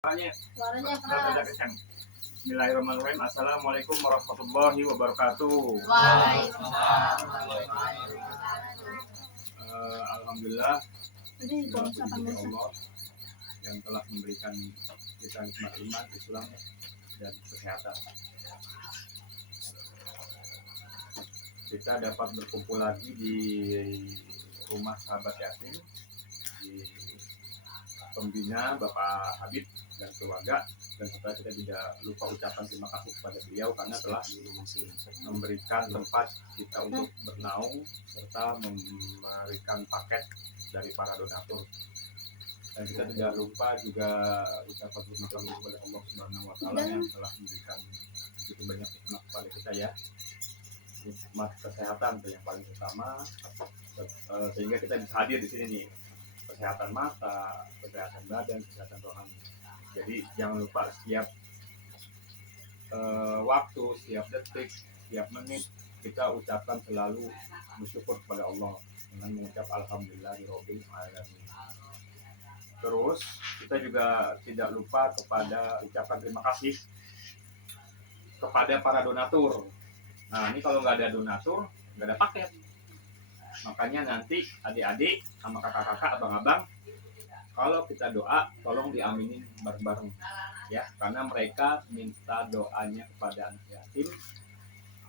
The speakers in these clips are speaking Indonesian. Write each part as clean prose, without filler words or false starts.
Suaranya keras. Bismillahirrahmanirrahim. Assalamualaikum warahmatullahi wabarakatuh. Waalaikumsalam. Alhamdulillah, Jadi kalau puji siapa bagi Allah yang telah memberikan kita nikmat iman, Islam, dan kesehatan. Kita dapat berkumpul lagi di rumah sahabat yatim di pembina Bapak Habib dan keluarga, dan setelah kita tidak lupa ucapan terima kasih kepada beliau karena telah memberikan tempat kita untuk bernaung serta memberikan paket dari para donatur. Dan kita tidak lupa juga ucapan terima kasih kepada Allah Subhanahu wa taala yang telah memberikan begitu banyak nikmat kepada kita ya. Nikmat kesehatan yang paling utama, sehingga kita bisa hadir di sini nih. Kesehatan mata, kesehatan badan, kesehatan rohani. Jadi jangan lupa setiap waktu, setiap detik, setiap menit kita ucapkan selalu bersyukur kepada Allah dengan mengucap alhamdulillahirabbil alamin. Terus kita juga tidak lupa kepada ucapan terima kasih kepada para donatur. Nah, ini kalau nggak ada donatur, nggak ada paket. Makanya nanti adik-adik sama kakak-kakak, abang-abang, kalau kita doa tolong diaminin bareng-bareng ya, karena mereka minta doanya kepada anak yatim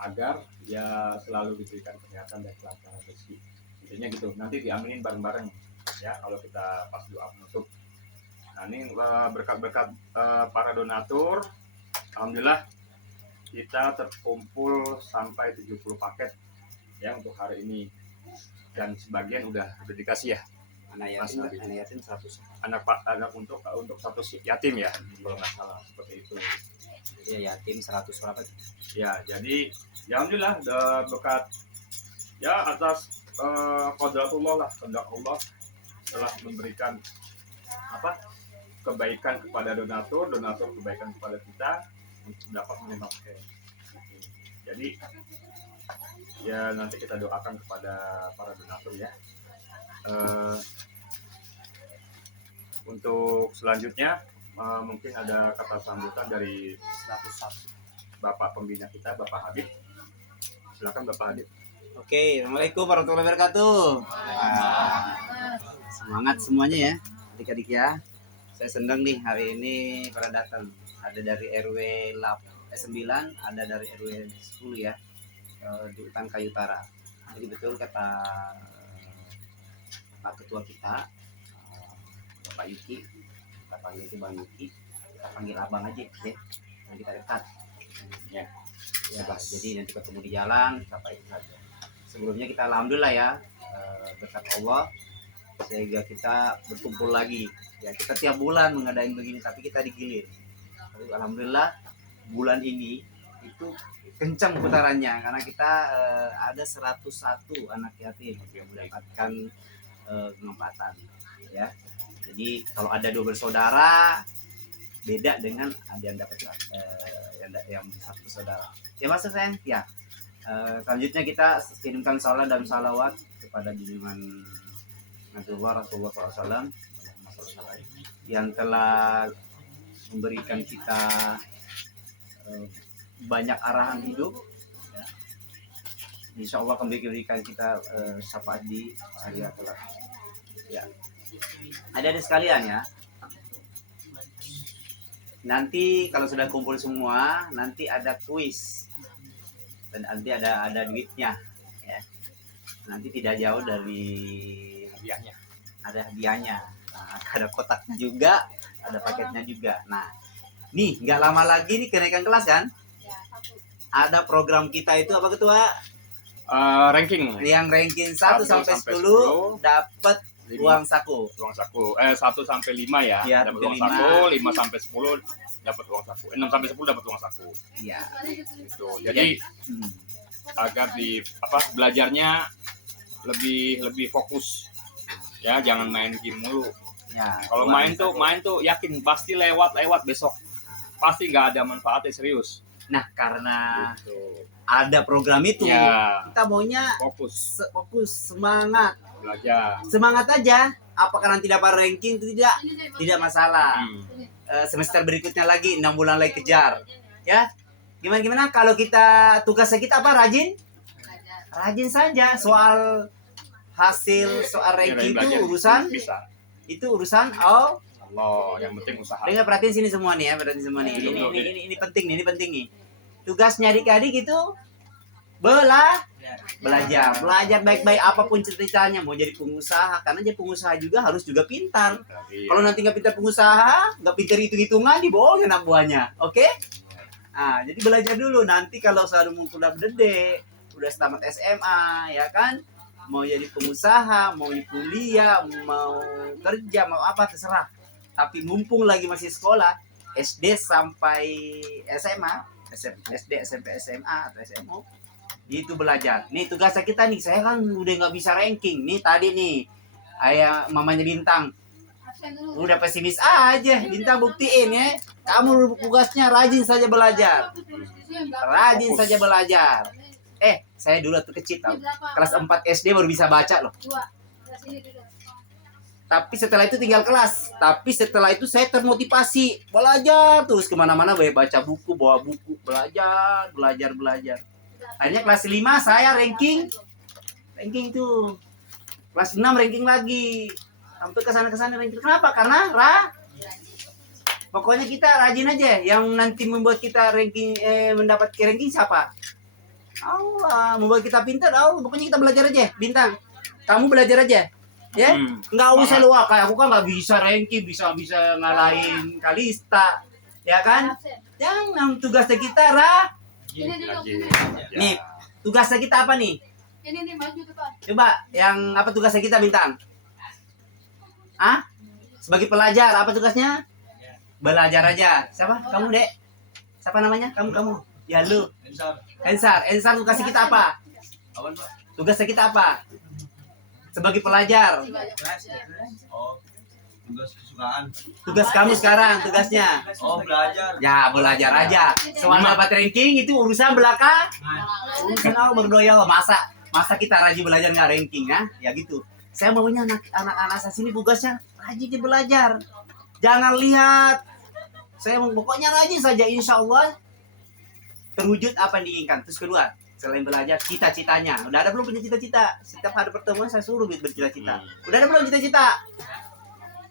agar ya selalu diberikan kesehatan dan kelancaran rezeki. Intinya gitu, nanti diaminin bareng-bareng ya kalau kita pas doa penutup. Nah, ini berkat-berkat para donatur, alhamdulillah kita terkumpul sampai 70 paket ya untuk hari ini. Dan sebagian udah dikasih ya anak yatim 100 anak untuk satu yatim ya kalau nggak salah seperti itu. Jadi yatim 100 berapa ya, jadi ya alhamdulillah berkat ya atas qadratullah lah, kehendak Allah telah memberikan kebaikan kepada donatur kebaikan kepada kita untuk dapat menerima paket. Jadi ya nanti kita doakan kepada para donatur ya. Untuk selanjutnya mungkin ada kata sambutan dari Bapak pembina kita, Bapak Habib. Silakan Bapak Habib. Oke, Assalamualaikum warahmatullahi wabarakatuh. Semangat semuanya ya, adik-adik ya. Saya senang nih hari ini pada datang. Ada dari RW 9, ada dari RW 10 ya. Di Hutan Kayu Utara. Jadi betul kata Pak Ketua kita, Bapak Yuki, kita panggil itu Bang Yuki, kita panggil Abang aja ya, yang kita dekat. Ya, jadi nanti ketemu di jalan, kita itu saja. Sebelumnya kita alhamdulillah ya, berkat Allah, sehingga kita berkumpul lagi. Ya, kita tiap bulan mengadain begini, tapi kita digilir. Tapi alhamdulillah bulan ini itu kencang putarannya karena kita ada 101 anak yatim yang mendapatkan penempatan ya. Jadi kalau ada 2 bersaudara beda dengan ada yang dapat yang satu bersaudara. Ya Mas sayang ya. Selanjutnya kita kirimkan salam dan salawat kepada junjungan Nabi Rasulullah SAW yang telah memberikan kita banyak arahan hidup ya. Insya Allah akan memberikan kita syafaat di hari akhirat ya. Ada sekalian ya, nanti kalau sudah kumpul semua nanti ada kuis dan nanti ada duitnya ya. Nanti tidak jauh dari hadiahnya, ada hadiahnya. Nah, ada kotaknya juga, ada paketnya juga. Nah, nih nggak lama lagi nih kenaikan kelas kan? Ada program kita itu apa Ketua? Ranking. Yang ranking 1 sampai 10 dapat uang saku. Uang saku. 1 sampai 5 ya. Dapat uang 5. saku, 5 sampai 10 dapat uang saku. 6 sampai 10 dapat uang saku. Iya. Gitu. Jadi agar belajarnya lebih fokus. Ya, jangan main game mulu. Ya, kalau main tuh yakin pasti lewat besok. Pasti nggak ada manfaatnya, serius. Nah, karena ada program itu, ya, kita maunya fokus, semangat, belajar. Semangat aja. Apakah nanti dapat ranking itu tidak masalah. semester berikutnya lagi 6 bulan lagi kejar. Ya. Gimana kalau kita tugasnya kita apa? Rajin saja. Soal hasil, soal ranking itu urusan bisa. Itu urusan Allah. Yang penting usaha. Dengar, perhatiin sini semua nih ya, perhatiin semua nih. Ini penting nih, ini penting nih. Tugasnya adik-adik itu belajar baik-baik apapun ceritanya, mau jadi pengusaha, karena jadi pengusaha juga harus juga pintar. Iya. Kalau nanti nggak pintar pengusaha, nggak pintar hitung-hitungan, dibohongin anak buahnya, oke? Nah, jadi belajar dulu. Nanti kalau sudah udah gede, udah tamat SMA, ya kan, mau jadi pengusaha, mau kuliah, mau kerja, mau apa terserah. Tapi mumpung lagi masih sekolah, SD sampai SMA, SD, SMP, SMA atau SMU, itu belajar. Nih tugasnya kita nih, saya kan udah nggak bisa ranking. Nih tadi nih, ayah mamanya Bintang, udah pesimis aja. Bintang buktiin ya, kamu tugasnya rajin saja belajar. Rajin saja belajar. Saya dulu tuh kecil tau, kelas 4 SD baru bisa baca loh. Tapi setelah itu tinggal kelas. Tapi setelah itu saya termotivasi belajar terus kemana-mana, baca buku, bawa buku, belajar. Akhirnya kelas 5 saya ranking itu. Kelas 6 ranking lagi. Sampai kesana ranking. Kenapa? Karena pokoknya kita rajin aja. Yang nanti membuat kita ranking mendapat ranking siapa? Allah. Membuat kita pintar, Allah. Pokoknya kita belajar aja. Bintang, kamu belajar aja. Ya, nggak usah lu kayak aku kan nggak bisa ranking, bisa ngalahin Kalista, ya kan? Jangan, tugasnya kita Nih, tugasnya kita apa nih? Ini maju depan. Coba, yang apa tugasnya kita, Bintang? Sebagai pelajar, apa tugasnya? Belajar aja. Siapa? Kamu, Dek? Siapa namanya? Kamu. Ya, lu. Ensar tugasnya kita apa? Tugasnya kita apa? Sebagai pelajar. Tugas kesukaan. Tugas kamu sekarang, tugasnya. Belajar. Ya, belajar aja. Soal dapat ranking itu urusan belakang. Urusan Allah berdoa. Masa kita rajin belajar nggak ranking, ya? Ya gitu. Saya maunya anak-anak saya sini tugasnya rajin belajar. Jangan lihat. Saya pokoknya rajin saja, insya Allah terwujud apa yang diinginkan. Terus kedua, selain belajar, cita-citanya. Udah ada belum punya cita-cita? Setiap hari pertemuan saya suruh bercita-cita. Udah ada belum cita-cita?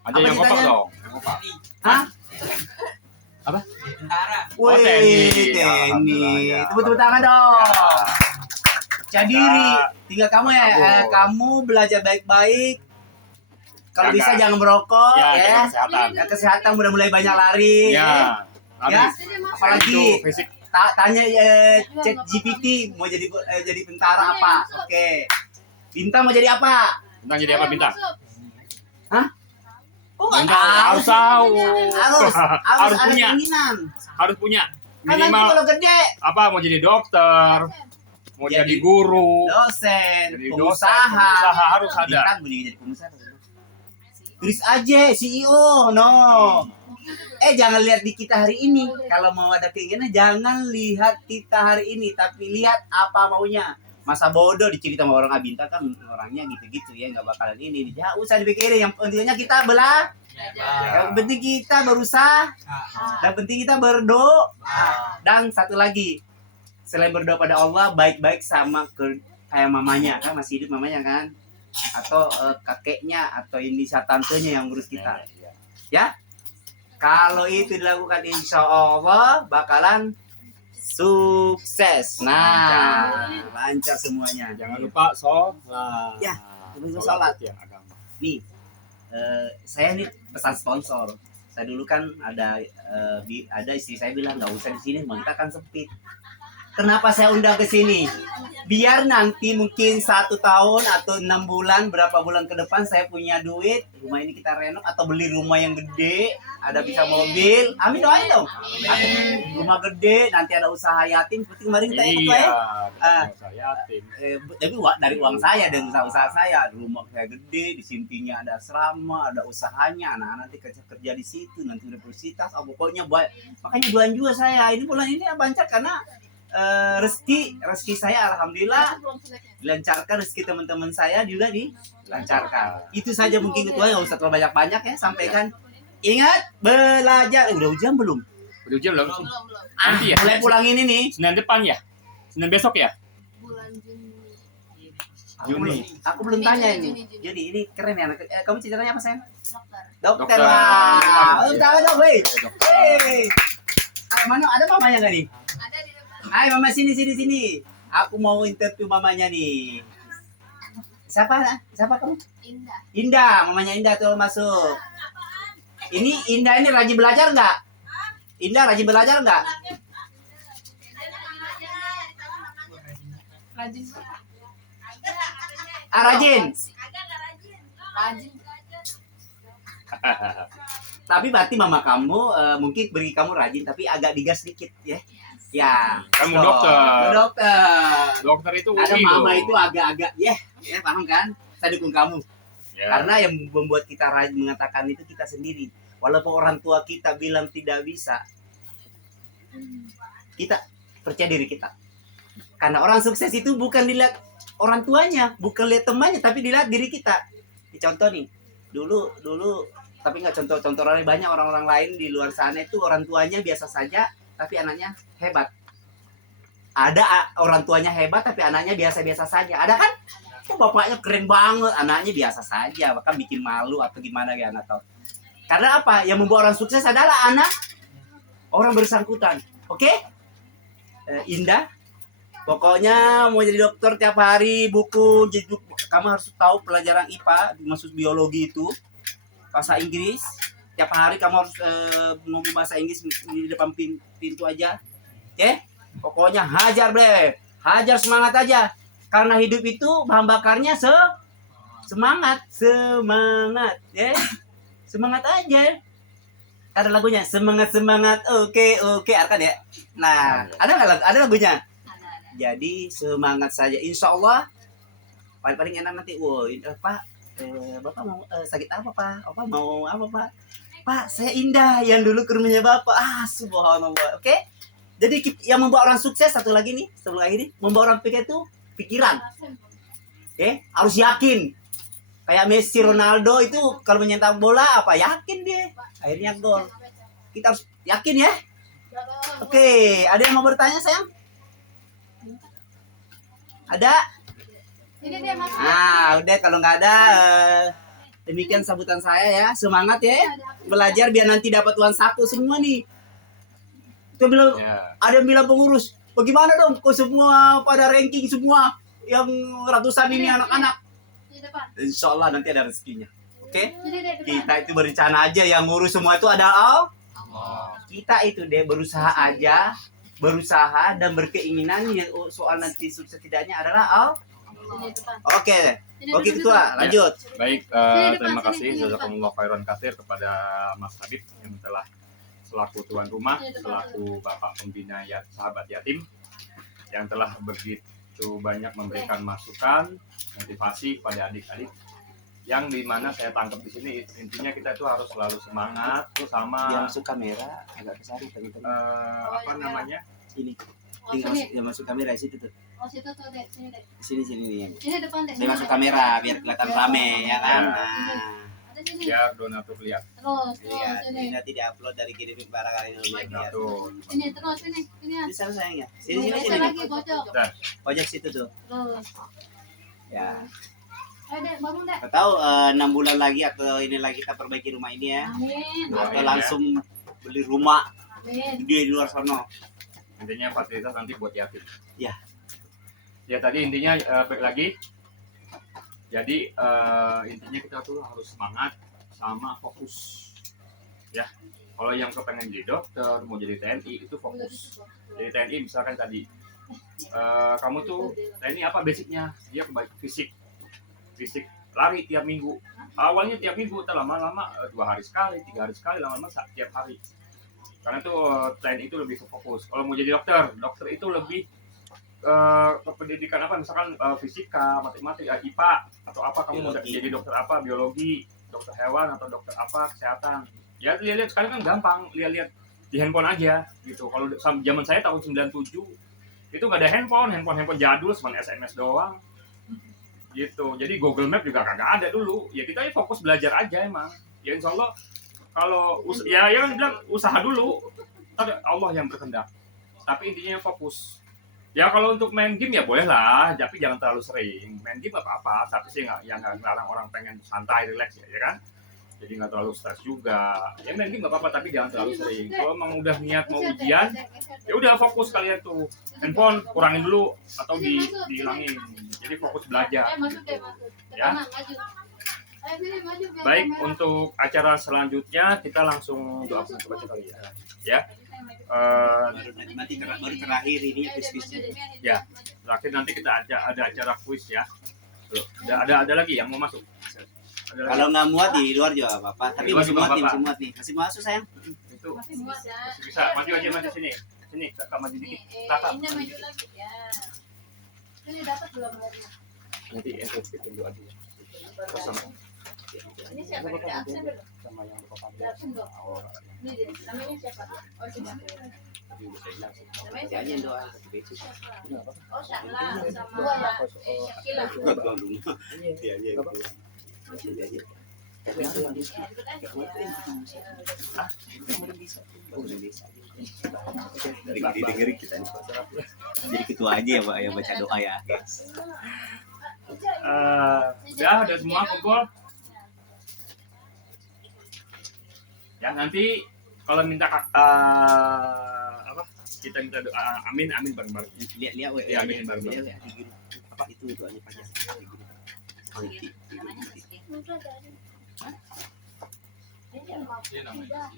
Ada Apa yang citanya? kompak dong. Yang kompak. Hah? Apa? Tentara. Oh, TNI. TNI. Alhamdulillah. Tepuk tangan dong. Percaya diri. Tinggal kamu ya. Kamu belajar baik-baik. Kalau Jaga. bisa jangan merokok, Ya, ya. jaga kesehatan. Ya, kesehatan udah mulai banyak lari. Ya. Ya. Habis. Apalagi Itu fisik. tanya Chat GPT mau jadi tentara apa? Oke. Bintang mau jadi apa? Bintang jadi apa, Bintang? Kok nggak Bintang tahu harus sih? tahu. Harus Harus ada punya. keinginan. Harus punya. Kan nanti Minimal kalau gede apa, mau jadi dokter, mau jadi guru, dosen, jadi pengusaha. harus ada. Bintang boleh jadi pengusaha. Tulis aja CEO, no. Jangan lihat di kita hari ini. Kalau mau ada keinginan, jangan lihat kita hari ini, tapi lihat apa maunya. Masa bodoh dicerita sama orang Bintang kan orangnya gitu-gitu ya, nggak bakalan ini. Jangan usah dipikirin. Yang pentingnya kita yang penting kita berusaha. Yang penting kita berdoa. Dan satu lagi, selain berdoa pada Allah, baik-baik sama kayak mamanya kan, masih hidup mamanya kan, atau kakeknya atau ini tantenya yang ngurus kita. Ya. Kalau itu dilakukan, insya Allah bakalan sukses. Nah, lancar semuanya. Jangan lupa sholat. Ya, sholat. Ya, agama. Nih, saya nih pesan sponsor. Saya dulu kan ada istri saya bilang nggak usah di sini, kita kan sempit. Kenapa saya undang ke sini? Biar nanti mungkin 1 tahun atau 6 bulan, berapa bulan ke depan saya punya duit, rumah ini kita renov atau beli rumah yang gede, ada bisa mobil. Amin, doain dong. Atau rumah gede, nanti ada usaha yatim seperti kemarin kita ikut ya. Usaha yatim. Tapi dari uang saya dan usaha saya, rumah saya gede, di sampingnya ada asrama, ada usahanya, anak-anak nanti kerja di situ, nanti universitas, pokoknya makanya bulan juga saya. Ini bulan ini banyak karena rezeki saya alhamdulillah dilancarkan, rezeki teman-teman saya juga dilancarkan. Itu saja mungkin ketua, nggak usah terlalu banyak-banyak ya, sampaikan Ingat belajar. Udah ujian belum? Udah ujian belum? Belum. Nanti ya? Mulai pulang ini nih. Senin depan ya? Senin besok ya? Bulan Juni. Juni. Aku belum tanya ini. Juni. Jadi ini keren ya. Kamu ceritanya apa, Sayang? Dokter. Dokter Dokter. lah. Udah dong, weh. Dokter. Hey. Mana ada mamanya nggak nih? Ada di depan. Hai mama, sini. Aku mau interview mamanya nih. Siapa kamu? Indah. Indah, mamanya Indah tuh masuk. Ini Indah ini rajin belajar nggak? Indah rajin belajar nggak? Rajin. Rajin. Rajin. Tapi berarti mama kamu mungkin beri kamu rajin tapi agak digas dikit ya. Ya. Kamu So, dokter. Dokter. Dokter itu Ada UI mama loh. itu agak-agak ya paham kan? Saya dukung kamu. Ya. Karena yang membuat kita rajin mengatakan itu kita sendiri. Walaupun orang tua kita bilang tidak bisa, kita percaya diri kita. Karena orang sukses itu bukan dilihat orang tuanya, bukan lihat temannya, tapi dilihat diri kita. Contoh nih, dulu tapi nggak contoh orang banyak orang-orang lain di luar sana itu orang tuanya biasa saja, tapi anaknya hebat. Ada orang tuanya hebat tapi anaknya biasa-biasa saja. Ada kan? Oh, bapaknya keren banget, anaknya biasa saja, bahkan bikin malu atau gimana ya anak tahu. Karena apa? Yang membuat orang sukses adalah anak orang bersangkutan. Oke? Indah. Pokoknya mau jadi dokter tiap hari buku, kamu harus tahu pelajaran IPA, maksud biologi itu, bahasa Inggris. Tiap hari kamu harus ngomong bahasa Inggris di depan pintu aja. Oke? Pokoknya hajar bre, hajar semangat aja. Karena hidup itu bahan bakarnya semangat, ya. Semangat aja. Ada lagunya semangat, oke, arkan ya. Nah, ada lagunya. Ada. Jadi semangat saja, insya Allah. Paling enak nanti, Pak, Bapak mau sakit apa Pak? Bapak mau apa Pak? Pak, saya Indah yang dulu ke rumahnya Bapak. Subhanallah. Oke? Jadi yang membuat orang sukses satu lagi nih, sebelum akhir membuat orang pikir itu pikiran. Oke? Harus yakin. Kayak Messi, Ronaldo itu kalau mencetak bola apa yakin dia akhirnya gol. Kita harus yakin ya. Oke, ada yang mau bertanya sayang? Ada? Ini dia Mas. Nah, udah kalau nggak ada demikian sambutan saya ya. Semangat ya. Belajar biar nanti dapat uang saku semua nih. Itu bilang Ya. ada yang bilang pengurus, bagaimana dong kok semua pada ranking semua yang ratusan ini anak-anak. Di depan. Insya Allah nanti ada rezekinya. Oke? Ini dia depan. Kita itu berencana aja, yang ngurus semua itu ada Allah. Kita itu deh berusaha aja, berusaha dan berkeinginan soal nanti sukses tidaknya adalah Allah. Ini depan. Oke, Ini oke depan, ketua, lanjut. Baik, Sini, terima depan, kasih sini, jazakumullah khairan katsir kepada Mas Habib yang telah selaku tuan rumah, Sini, depan, selaku Bapak Pembina Sahabat Yatim yang telah begitu banyak memberikan masukan, motivasi pada adik-adik yang dimana saya tangkap di sini intinya kita itu harus selalu semangat tuh sama Yang masuk kamera agak kesari teman-teman. apa namanya Ini, Oh, sini. yang masuk kamera di situ tuh. Oh, situ tuh, Dek. Sini, Dek. Sini nih. Ini depan, Dek. Dia Sini, masuk Dek. kamera biar kelihatan rame ya kan. Ya. Nah. Ada sini. biar donatur lihat Terus, Iya, sini. ini nanti diupload dari kirim barang kali ini lihat. tuh. Sini, terus, sini. Sini, ya. Di sana sayang ya. Sini Sini. lagi, pojok. Pojok situ tuh. Terus. Ya. Ayo, Dek, bangun, Dek. Nggak tahu 6 bulan lagi atau ini lagi kita perbaiki rumah ini ya. Amin. Doain Atau ya. langsung beli rumah Amin. gede di luar sana. Intinya fasilitas nanti buat yatim. Ya. Ya tadi intinya baik lagi. Jadi intinya kita tuh harus semangat sama fokus. Ya. Kalau yang kepengen jadi dokter, mau jadi TNI itu fokus. Jadi TNI misalkan tadi kamu tuh TNI apa basicnya? Dia fisik lari tiap minggu. Awalnya tiap minggu, lama-lama 2 hari sekali, 3 hari sekali, lama-lama tiap hari. Karena itu TNI itu lebih fokus. Kalau mau jadi dokter itu lebih ke pendidikan apa? Misalkan fisika, matematika, IPA atau apa kamu mau Biologi. jadi dokter apa? Biologi, dokter hewan atau dokter apa? Kesehatan. Ya lihat-lihat sekarang kan gampang, lihat-lihat di handphone aja gitu. Kalau zaman saya tahun 97 itu nggak ada handphone jadul cuma SMS doang. Gitu. Jadi Google Map juga kagak ada dulu. Ya kita fokus belajar aja emang. Ya insya Allah ya yang bilang usaha dulu, ntar Allah yang berkehendak. Tapi intinya fokus. Ya kalau untuk main game ya boleh lah, tapi jangan terlalu sering. Main game apa-apa, tapi sih nggak ngelarang orang pengen santai, relax ya kan. Jadi nggak terlalu stres juga. Ya main game nggak apa-apa, tapi jangan terlalu sering. Kalau emang udah niat mau ujian, ya udah fokus kalian tuh. Handphone kurangin dulu atau dihilangin. Jadi fokus belajar. Masuk deh, masuk. Ya. Maju. Ayo sini maju. biar Baik, kamera. untuk acara selanjutnya kita langsung doa penutup aja kali ya. Ya. Nanti baru terakhir ini ya quiz-quiznya. Ya. Terakhir nanti kita ada acara quiz ya. Tuh, ada lagi yang mau masuk. Ada lagi. Kalau nggak muat di luar juga apa-apa. Tapi Di luar masih juga muat nih, apa-apa. masih muat nih. Masih masuk sayang. Itu Masih muat ya. masih bisa. Maju aja maju sini. Sini, Kakak maju Nih, dikit. Kakak. ini maju lagi ya. Ini dapat belum airnya? Nanti ente bikin doa dulu. Sama Ini siapa yang udah absen belum? sama yang bapak Udah absen belum? Oh, Ini dia. Namanya siapa? Oh, siapa? tadi udah saya bilang. Namanya Masih aja siapa? doa satu basic. Oh, Syahla sama Syakila. Tuan rumah. Dia aja. Nggak apa-apa. Dia aja. Ya, ikut aja ya. Udah bisa. Dengerin kita nih. Jadi ketua aja ya Pak yang baca doa ya. Udah semua kumpul. Ya nanti kalau minta apa? Kita minta doa amin bareng-bareng. Lihat Ya, amin, bareng-bareng. Apa itu doanya Pak? Namanya Rizky. Iya namanya.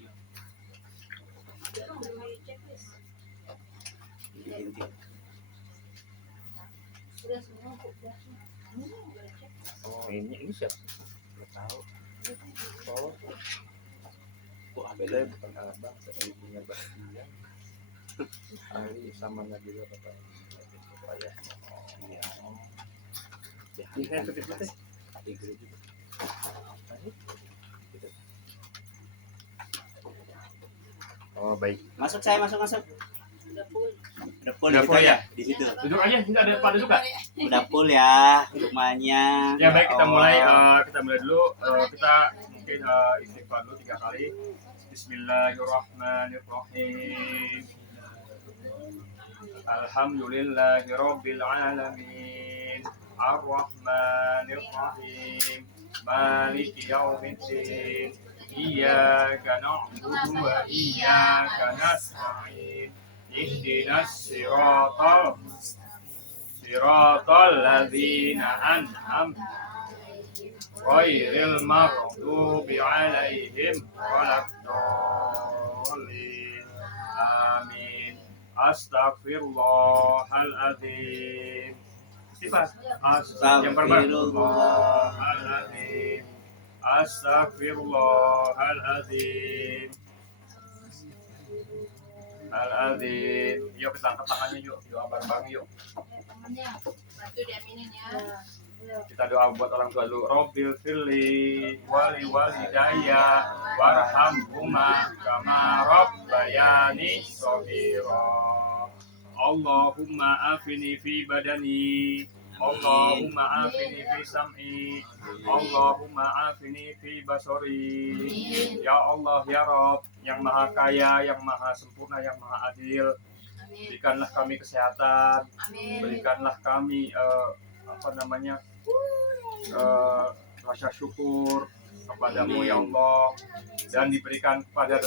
Udah semua, udah. Oh ini siapa? Nggak tahu. Oh, kok beda bukan abang, tapi punya bagian. Ali sama Nabila bapak. Ya. Iya. Ya, ini kan putih-putih. Oh baik. Masuk saya masuk. Udah full. Udah full Udah gitu full ya? Di situ. Duduk aja, tidak ada pada suka. Udah full ya rumahnya. Ya baik kita mulai dulu. Kita mungkin istighfar dulu 3 kali. Bismillahirrahmanirrahim. Alhamdulillahirabbil alamin. Arrahmanirrahim. Maliki yaumiddin. Iyyaka na'budu wa iyyaka nasta'in. Ihdinas siratal ladzina an'amta ghairil maghdubi 'alaihim waladdallin. Amin. Astaghfirullahaladzim. Istighfar. Astaghfirullahaladzim. Astaghfirullahaladzim. Yuk kita angkat tangannya yuk. Doa bareng-bareng yuk. Tangannya bantu diaminin ya. Kita doa buat orang tua dulu. Robbil firli wali walidayya warhamhuma kama rabbayani shaghira. Allahumma afini fi badani. Allahumma afini fi sam'i. Allahumma afini fi basari. Ya Allah ya Rabb, yang maha kaya, yang maha sempurna, yang maha adil, Amin. berikanlah kami kesehatan, Amin. berikanlah kami rasa syukur kepadamu ya Allah, dan diberikan kepada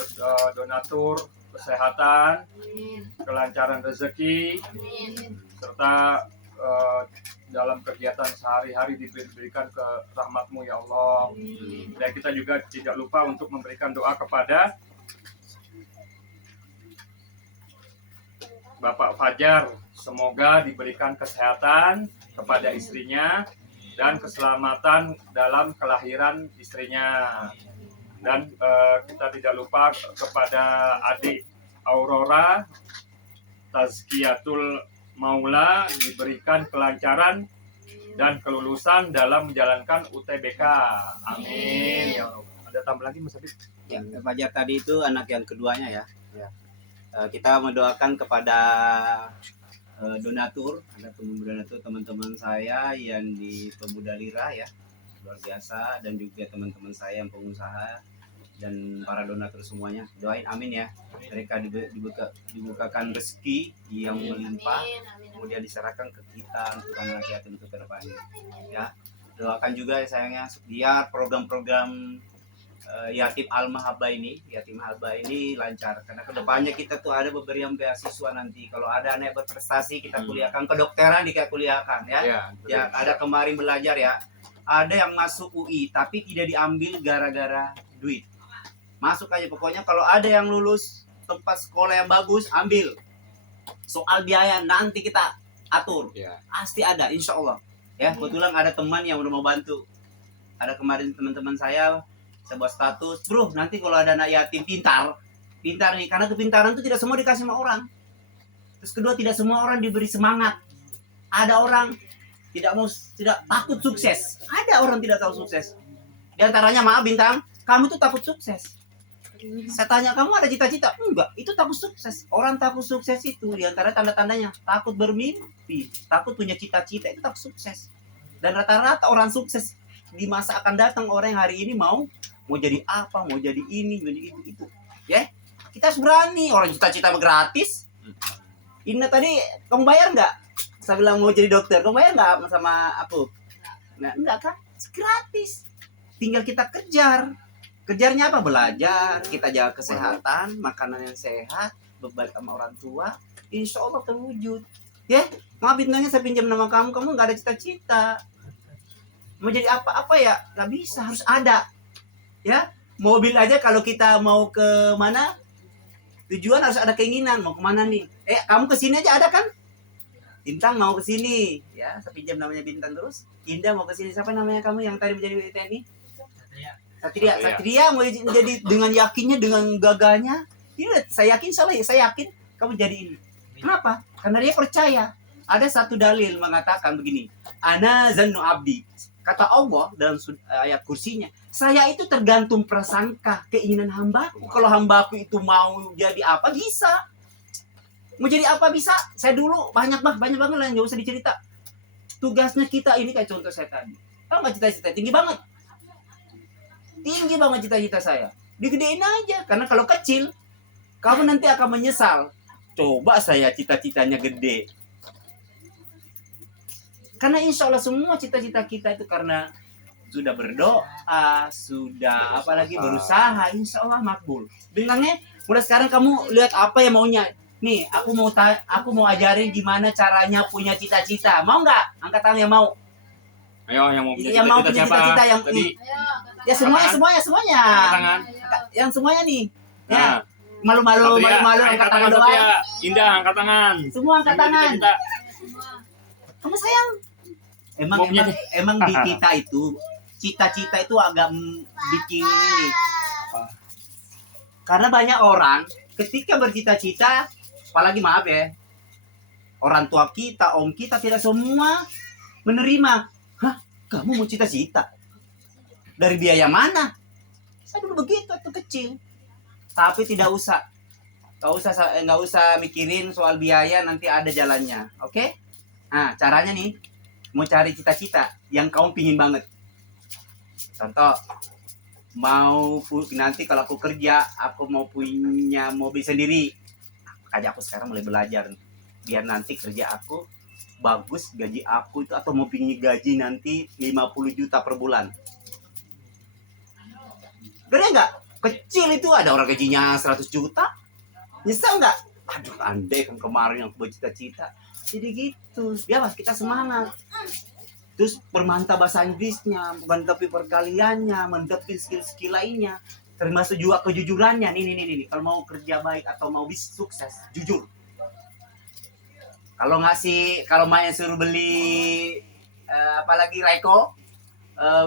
donatur kesehatan, Amin. kelancaran rezeki, Amin. serta dalam kegiatan sehari-hari diberikan ke rahmat-Mu ya Allah. Dan kita juga tidak lupa untuk memberikan doa kepada Bapak Fajar, semoga diberikan kesehatan kepada istrinya dan keselamatan dalam kelahiran istrinya. Dan kita tidak lupa kepada adik Aurora, Tazkiyatul Maula, diberikan kelancaran dan kelulusan dalam menjalankan UTBK. Amin. Ya Allah. Ada tambah lagi Mas Habib? Ya, Fajar tadi itu anak yang keduanya ya. Ya. Kita mendoakan kepada donatur, ada donatur teman-teman saya yang di Pemuda Lira ya, luar biasa, dan juga teman-teman saya yang pengusaha. dan para donatur semuanya. Doain amin ya. Mereka dibukakan rezeki yang melimpah, Amin, amin. kemudian diserahkan ke kita untuk anak yatim untuk kedepannya. Ya, doakan juga ya sayangnya biar program-program yatim al-mahabbah ini lancar, karena kedepannya kita tuh ada pemberian beasiswa nanti. Kalau ada anak berprestasi kita kuliahkan, kedokteran kita kuliahkan ya. Ya ada kemarin belajar ya, ada yang masuk UI tapi tidak diambil gara-gara duit. Masuk aja pokoknya, kalau ada yang lulus tempat sekolah yang bagus ambil. Soal biaya nanti kita atur, pasti ada insya Allah ya. Kebetulan ada teman yang udah mau bantu. Ada kemarin teman-teman saya buat status, bro nanti kalau ada anak yatim pintar nih, karena kepintaran itu tidak semua dikasih sama orang. Terus kedua, tidak semua orang diberi semangat. Ada orang tidak takut sukses, ada orang tidak tahu sukses. Di antaranya, maaf Bintang, kamu tuh takut sukses. Saya tanya, kamu ada cita-cita? Enggak, itu takut sukses. Orang takut sukses itu diantara tanda-tandanya takut bermimpi, takut punya cita-cita, itu takut sukses. Dan rata-rata orang sukses di masa akan datang orang yang hari ini mau jadi apa, mau jadi ini, jadi itu. Ya, kita harus berani. Orang cita-cita gratis. Inna tadi, kamu bayar nggak? Saya bilang mau jadi dokter, kamu bayar nggak sama aku? Nah, enggak kan? Gratis. Tinggal kita kejar. Kejarnya apa? Belajar, kita jaga kesehatan, makanan yang sehat, berbakti sama orang tua, insya Allah terwujud. Ya, maaf bintangnya saya pinjam nama kamu nggak ada cita-cita. Mau jadi apa-apa ya, nggak bisa, harus ada. Ya, mobil aja kalau kita mau ke mana, tujuan harus ada keinginan, mau kemana nih? Kamu kesini aja ada kan? Bintang mau kesini, ya, saya pinjam namanya Bintang terus. Indah mau kesini, siapa namanya kamu yang tadi menjadi TNI? Satria mau jadi dengan yakinnya, dengan gagahnya. Ini saya yakin kamu jadi ini. Kenapa? Karena dia percaya. Ada satu dalil mengatakan begini, ana zannu abdi. Kata Allah dalam ayat kursinya, saya itu tergantung prasangka, keinginan hambaku. Kalau hambaku itu mau jadi apa, bisa. Mau jadi apa bisa. Saya dulu banyak banget lah yang gak usah dicerita. Tugasnya kita ini kayak contoh saya tadi. Tahu nggak cita-cita tinggi banget cita-cita saya. Digedein aja, karena kalau kecil kamu nanti akan menyesal. Coba saya cita-citanya gede. Karena insya Allah semua cita-cita kita itu karena sudah berdoa, sudah apalagi berusaha, insya Allah makbul. Bilangnya, mulai sekarang kamu lihat apa yang maunya. Nih, aku mau ajarin gimana caranya punya cita-cita. Mau nggak? Angkat tangan yang mau. Ayo, yang mau punya cita-cita yang tadi. Ya semuanya. Tangan. Yang semuanya nih. Nah. Ya. Malu-malu angkat tangan doang. Indah, angkat tangan. Semua angkat tangan. Kamu sayang. Emang di kita itu cita-cita itu agak bikin ini. Karena banyak orang ketika bercita-cita, apalagi maaf ya, orang tua kita, om kita tidak semua menerima. Hah, kamu mau cita-cita? Dari biaya mana? Saya dulu begitu waktu kecil. Tapi nggak usah mikirin soal biaya, nanti ada jalannya. Oke? Nah, caranya nih, mau cari cita-cita yang kamu pingin banget. Contoh, nanti kalau aku kerja, aku mau punya mobil sendiri. Makanya aku sekarang mulai belajar, biar nanti kerja aku bagus, gaji aku itu, atau mau pingin gaji nanti 50 juta per bulan. Gede nggak? Kecil itu ada orang gajinya 100 juta. Nyesel nggak? Aduh, andai kan kemarin yang aku bercita-cita. Jadi gitu. Ya mas, kita semangat. Terus bermantap bahasa Inggrisnya, mantapi perkaliannya, mantapi skill-skill lainnya. Termasuk juga kejujurannya. Nih. Kalau mau kerja baik atau mau bisa sukses, jujur. Kalau main suruh beli apalagi Raiko,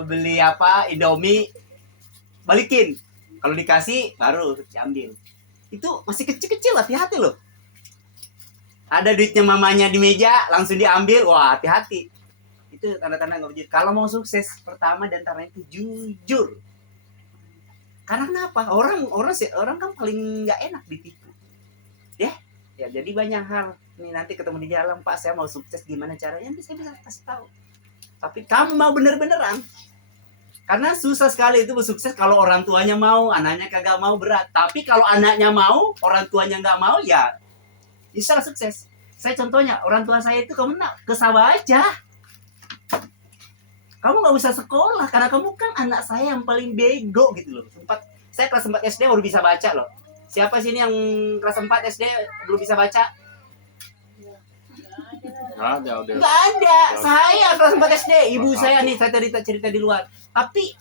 beli Indomie, balikin. Kalau dikasih baru diambil. Itu masih kecil-kecil, hati-hati loh. Ada duitnya mamanya di meja, langsung diambil, wah hati-hati. Itu tanda-tanda nggak jujur. Kalau mau sukses, pertama dan antara itu jujur. Karena kenapa? Orang kan paling nggak enak ditipu. Ya, jadi banyak hal. Nih nanti ketemu di jalan, Pak, saya mau sukses, gimana caranya? Saya bisa kasih tahu. Tapi kamu mau bener-beneran. Karena susah sekali itu sukses kalau orang tuanya mau, anaknya kagak mau, berat. Tapi kalau anaknya mau, orang tuanya nggak mau, ya bisa sukses. Saya contohnya, orang tua saya itu kamu nak ke sawah aja. Kamu nggak usah sekolah, karena kamu kan anak saya yang paling bego gitu loh. Saya kelas 4 SD baru bisa baca loh. Siapa sih ini yang kelas 4 SD belum bisa baca? Nggak ada, udah. Nggak ada. Saya kelas 4 SD. Ibu saya nih, saya tadi cerita di luar. Tapi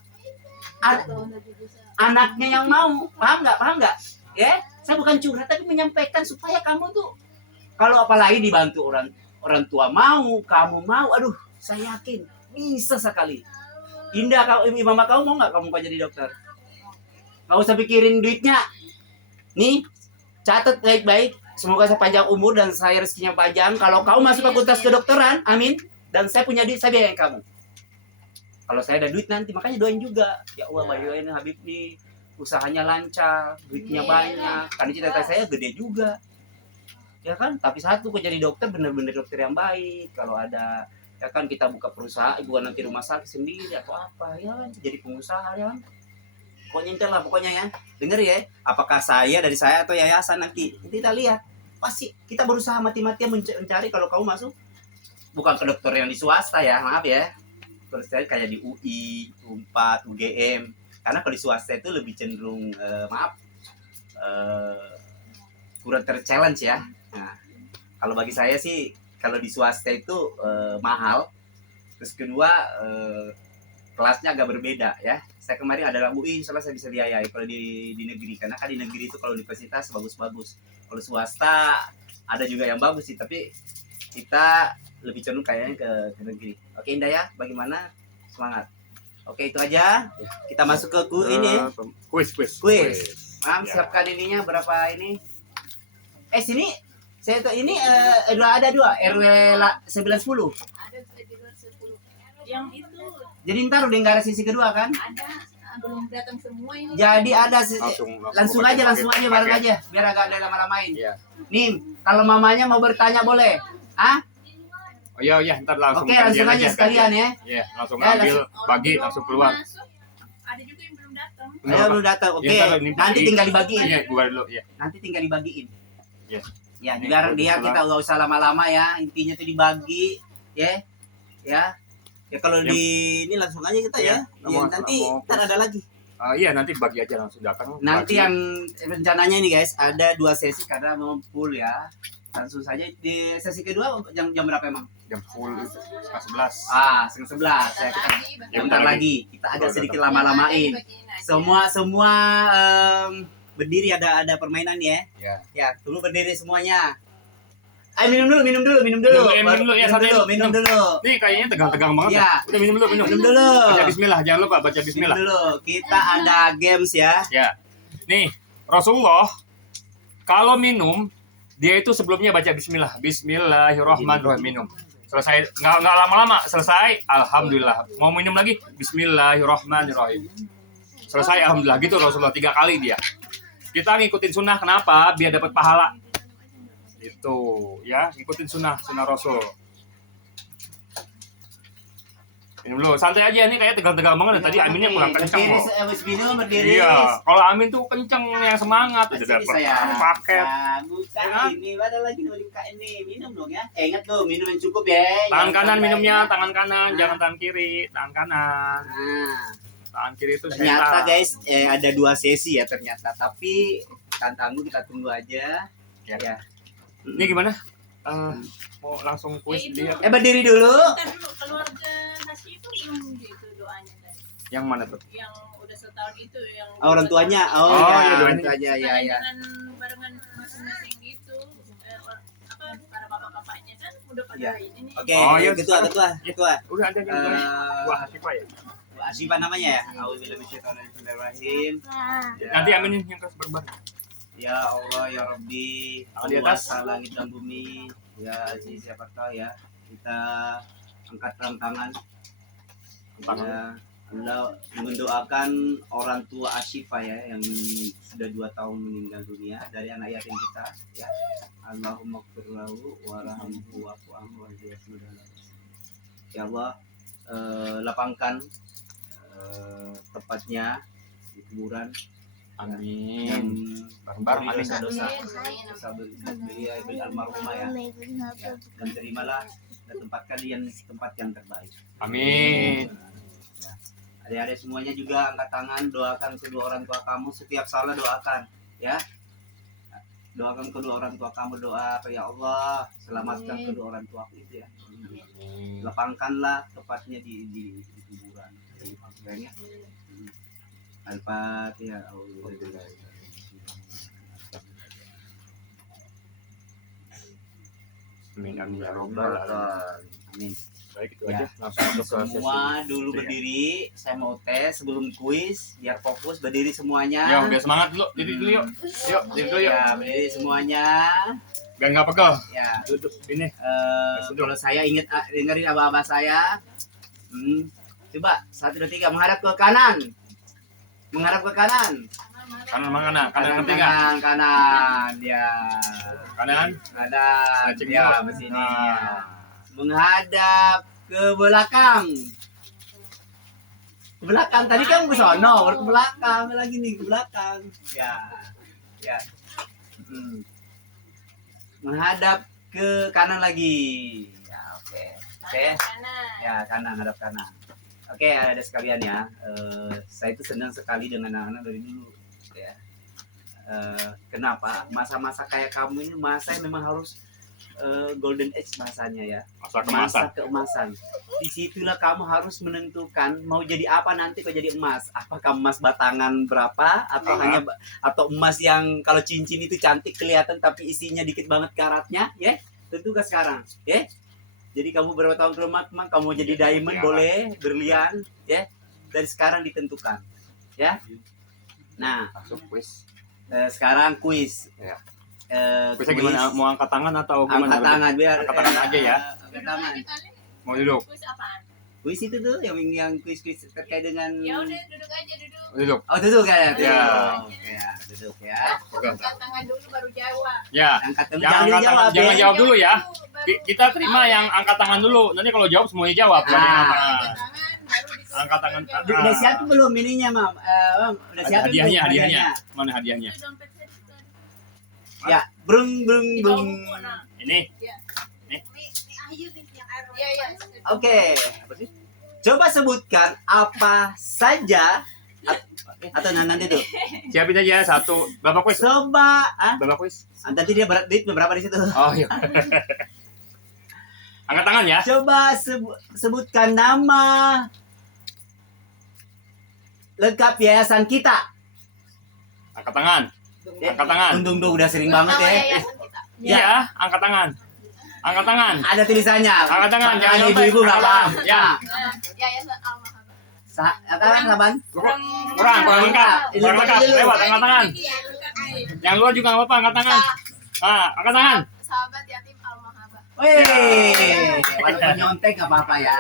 anaknya yang mau, paham nggak? Ya, saya bukan curhat tapi menyampaikan supaya kamu tuh kalau apalagi dibantu orang tua mau, kamu mau, aduh, saya yakin bisa sekali. Indah, mama kamu mau nggak kamu jadi dokter? Nggak usah pikirin duitnya. Nih, catat baik-baik. Semoga saya panjang umur dan saya rezekinya panjang. Kalau kamu masuk fakultas kedokteran, amin. Dan saya punya duit, saya biayain kamu. Kalau saya ada duit nanti, makanya doain juga. Ya Allah, doain Habib nih, usahanya lancar, duitnya banyak. Karena cita-cita saya gede juga. Ya kan? Tapi satu, kok jadi dokter, bener-bener dokter yang baik. Kalau ada, ya kan kita buka perusahaan, bukan nanti rumah sakit sendiri atau apa, ya kan? Jadi pengusaha, ya kan? Pokoknya intel lah, pokoknya ya. Dengar ya, apakah dari saya atau yayasan nanti kita lihat. Pasti kita berusaha mati-matian mencari kalau kamu masuk bukan ke dokter yang di swasta ya, maaf ya. Terus kayak di UI, U4, UGM. Karena kalau di swasta itu lebih cenderung kurang ter-challenge ya. Nah, kalau bagi saya sih kalau di swasta itu mahal. Terus kedua kelasnya agak berbeda ya. Saya kemarin adalah UI, soalnya saya bisa biayai kalau di negeri, karena kan di negeri itu kalau universitas bagus-bagus. Kalau swasta ada juga yang bagus sih, tapi kita lebih cenderung kayaknya ke negeri. Oke Indah ya, bagaimana? Semangat. Oke itu aja. Kita masuk ke ini. Kuis. Mam, siapkan ininya berapa ini? Sini saya tuh ini ada dua RW 910. Ada di luar 10. Yang itu Jadi ntar udah nggak ada sisi kedua kan? ada, belum datang semua ini. Jadi ada langsung aja bareng pakai. aja biar agak ada lama-lamain. Iya. Nih, kalau mamanya mau bertanya boleh. Ah? Oh iya, ntar langsung. Oke, langsung aja sekalian ya. Iya, langsung Ya, ambil, bagi, Orang langsung belum keluar. masuk, ada juga yang belum datang. Ayo belum datang. Oke. Ya, ntar ini Nanti bagi. tinggal dibagiin. Iya, gua dulu ya. Nanti tinggal dibagiin. Iya. Ya, Ini biar kalau dia diselah. kita nggak usah lama-lama ya. Intinya tuh dibagi, ya. Ya kalau Yang- di ini langsung aja kita ya. Iya, Ya, mau- nanti mau- ntar ada lagi. Iya, nanti bagi aja langsung datang. Nanti Bagi. yang rencananya ini guys, ada 2 sesi karena mau full ya. Langsung saja di sesi kedua jam berapa emang? jam full setengah 11. Setengah 11 ya kita. Ya, Bentar lagi kita agak sedikit lama-lamain. Semua berdiri ada permainan ya. Ya. Ya, dulu berdiri semuanya. Minum dulu. Minum dulu ya, santai. Minum dulu. Ini kayaknya tegang-tegang banget. Iya. Ya. Udah minum dulu. Minum dulu. Baca bismillah, jangan lupa baca Minum bismillah. dulu. Kita ada games ya. Ya. Nih, Rasulullah kalau minum dia itu sebelumnya baca bismillah. Bismillahirrahmanirrahim, minum. Selesai nggak lama-lama, selesai alhamdulillah. Mau minum lagi bismillahirrahmanirrahim. Selesai alhamdulillah, gitu Rasulullah 3 kali dia. Kita ngikutin sunnah, kenapa? Biar dapat pahala. Itu ya, ngikutin sunnah Rasul. Minum dulu, santai aja nih, kayak tegang-tegang banget. Tadi aminnya kurang kenceng Berdiri, loh. habis minum berdiri. Iya, kalau amin tuh kenceng, yang semangat. Udah dapat paket. Buka Ya. ini, ada lagi mau dibuka ini. Minum dong ya. Ingat tuh, minum yang cukup ya. Tangan Jangan kanan sampai- minumnya, tangan kanan, jangan tangan kiri, tangan kanan. Nah, Tangan kiri itu ternyata setan. guys, ada 2 sesi ya ternyata. Tapi tanggung kita tunggu aja. Ya. Ini gimana? Mau langsung kuis dia? Berdiri dulu. Ntar dulu keluarga Hasyi itu belum gitu doanya tadi. Yang mana tuh? Yang udah setahun itu yang Orang tuanya. Oh, ya, iya, orang doanya. tuanya ya. Jangan barengan masing-masing gitu. Para bapak-bapaknya kan udah pada Iya. ini nih. Oke, Oh, iya, ketua. Udah ada yang Wah, Hasifah ya. Asifa namanya ya. Auzubillahiminasyaitonirrajim. Ya. Nanti aminin yang ke berbar. Ya Allah ya Rabbi, Tangan di atas. penguasa langit dan bumi. Ya Aziz ya Fatah ya. Kita angkat tangan. Ya, Allah mendoakan orang tua Ashifa ya yang sudah 2 tahun meninggal dunia dari anak yatim kita ya. Allahumma qfirlahu warhamhu wa'fu anhu warhamhu. Ya Allah, lapangkan tepatnya di kuburan yang Amin. Bareng-bareng amin. dosa-dosa beliau almarhumah ya. Dan terimalah dan tempatkan dia di tempat yang terbaik. Amin. Ya. Adik-adik semuanya juga angkat tangan, doakan kedua orang tua kamu, setiap salah doakan ya. Doakan kedua orang tua kamu, doa ya Allah selamatkan kedua orang tua itu ya. Lapangkanlah tepatnya di kuburan. Makanya Al-Fatihah. Amin amin ya robbal alamin. Amin. Baik itu Ya. aja langsung masuk ke sesi. Semua dulu berdiri, saya mau tes sebelum kuis biar fokus, berdiri semuanya. Yuk, biar semangat dulu. Diri dulu yuk. Yuk, diri dulu yuk. Ya, berdiri semuanya. Biar nggak pegel. Ya, Duduk ini. kalau saya ingat dengerin abah-abah saya. Coba 1 2 3 menghadap ke kanan. Menghadap ke kanan. Kanan mana? Kanan ketiga. Kanan, kanan. Ya. Kanan. Kanan. Stretching Ya, dulu. sini. Nah. Menghadap ke belakang. Ke belakang. Tadi kan ke sono, baru ke belakang lagi nih, ke belakang. Ya. Ya. Menghadap ke kanan lagi. Ya, oke. Oke. Ya, kanan, hadap kanan. Oke, ada sekalian ya. Saya itu senang sekali dengan anak-anak dari dulu. Ya. Kenapa? Masa-masa kayak kamu ini masa yang memang harus golden age bahasanya ya. Masa kemasan. Masa keemasan. Disitulah kamu harus menentukan mau jadi apa nanti kau jadi emas. Apakah emas batangan berapa atau hanya atau emas yang kalau cincin itu cantik kelihatan tapi isinya dikit banget karatnya, ya. Tentukan sekarang, ya. Jadi kamu berapa tahun ke depan kamu mau jadi diamond boleh, berlian, ya. Dari sekarang ditentukan, ya. Nah, Masuk kuis. sekarang kuis. Ya. Kuis Kuisnya gimana? Mau angkat tangan atau gimana? angkat tangan biar Angkat tangan aja ya. angkat tangan. Mau duduk. Kuis apaan? Kuis itu tuh yang kuis-kuis terkait dengan Ya udah duduk aja duduk. Duduk. oh duduk ya. Ya. Oke ya, duduk ya. Pegang. Angkat tangan dulu baru jawab. Ya. Angkat tangan Jangan jangan angkat dijawab. tangan, jangan ya. jawab dulu ya. Baru- Kita terima yang angkat tangan dulu. Nanti kalau jawab semuanya jawab. Jangan Ah. angkat tangan. Angkat tangan baru disuruh Angkat tangan. jawab. Udah siap belum ininya, Mam? Bang, udah siap Hadiahnya, belum hadiahnya. Mana hadiahnya? Itu dompet saya juga. Ya, brung brung Di bawah brung. buku, nah. Ini. Iya, iya. Oke. Apa sih? Coba sebutkan apa saja atau nanti tuh. Siapin aja satu. Berapa kuis? Coba Berapa kuis? nanti dia berat duit berapa di situ. Oh iya. Angkat tangan ya. Coba sebutkan nama lengkap yayasan kita. Angkat tangan. Angkat tangan. Untung udah sering banget Nama ya. yayasan kita. Iya, angkat tangan. Angkat tangan. Ada tulisannya. Angkat tangan, jangan Makanya nyontek. ibu-ibu nggak Angkat paham. tangan. Ya. Yayasan Al-Mahabah. Sekarang kapan? Kurang lengkap. Kurang lengkap. Lewat angkat tangan. Iya, lengkap aja. Yang luar juga nggak apa-apa, angkat tangan. Angkat tangan. Sahabat yatim Al-Mahabah. Wih, walaupun nyontek nggak apa-apa ya.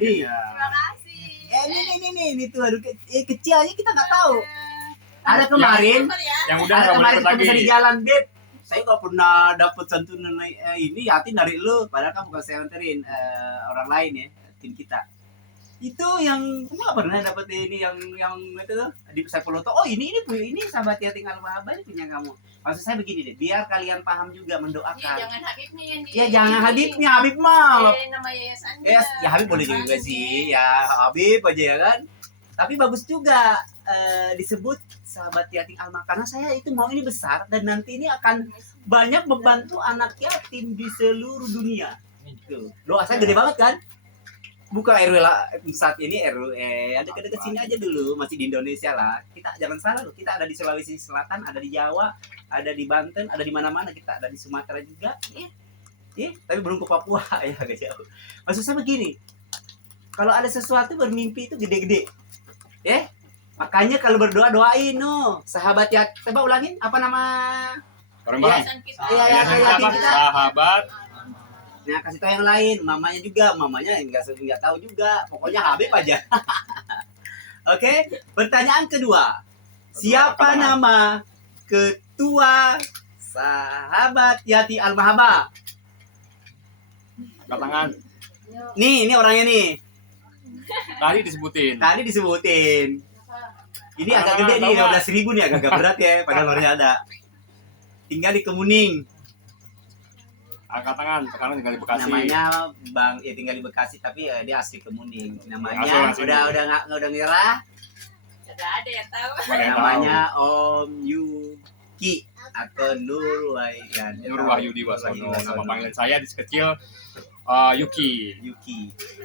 Ih, Terima kasih. ini tuh aduh kecil aja kita nggak tahu. Ada kemarin, Yang udah ada nggak boleh kemarin ikut kita lagi. di jalan, Beb. Saya nggak pernah dapat santunan ini yatin dari lu, padahal kan bukan saya anterin orang lain ya, tim kita. Itu yang kamu nggak pernah dapat ini yang itu tuh di saya foto. Oh ini sahabat yatim Al-Mahabah ini punya kamu. Maksud saya begini deh, biar kalian paham juga Iya, mendoakan. jangan Habibnya yang di. Ya jangan Habibnya, Habib mah. Nama yayasannya. Ya Habib boleh juga sih, ya Habib aja ya kan. Tapi bagus juga disebut sahabat yatim Alma karena saya itu mau ini besar dan nanti ini akan banyak membantu anak yatim di seluruh dunia. Tuh. Doa saya gede banget kan? Buka RW lah saat ini RW ada dekat sini aja dulu masih di Indonesia lah. Kita jangan salah loh, kita ada di Sulawesi Selatan, ada di Jawa, ada di Banten, ada di mana-mana, kita ada di Sumatera juga. Tapi belum ke Papua ya agak jauh. Maksud saya begini, kalau ada sesuatu bermimpi itu gede-gede, makanya kalau berdoa doain sahabat ya. Coba ulangin apa nama? Bareng-bareng. Yayasan kita. Iya, Yayasan yatim apa? kita. Sahabat. Nah kasih tahu yang lain, mamanya nggak tahu juga, pokoknya Habib aja. Oke, pertanyaan kedua, siapa nama ketua sahabat yatim Al-Mahabah? Angkat tangan. Nih, ini orangnya nih. Tadi disebutin. Ini agak gede nih, 12.000 nih, agak berat ya, padahal harusnya ada. Tinggal di Kemuning. Angkat tangan, sekarang tinggal di Bekasi. Namanya Bang, ya tinggal di Bekasi tapi dia asli Kemuning. Namanya Asal udah ngira. Tidak ada yang tahu. Namanya Om Yuki atau Nur Wahyu. Nur Wahyudi Wasono. Nama panggilan saya di kecil Yuki.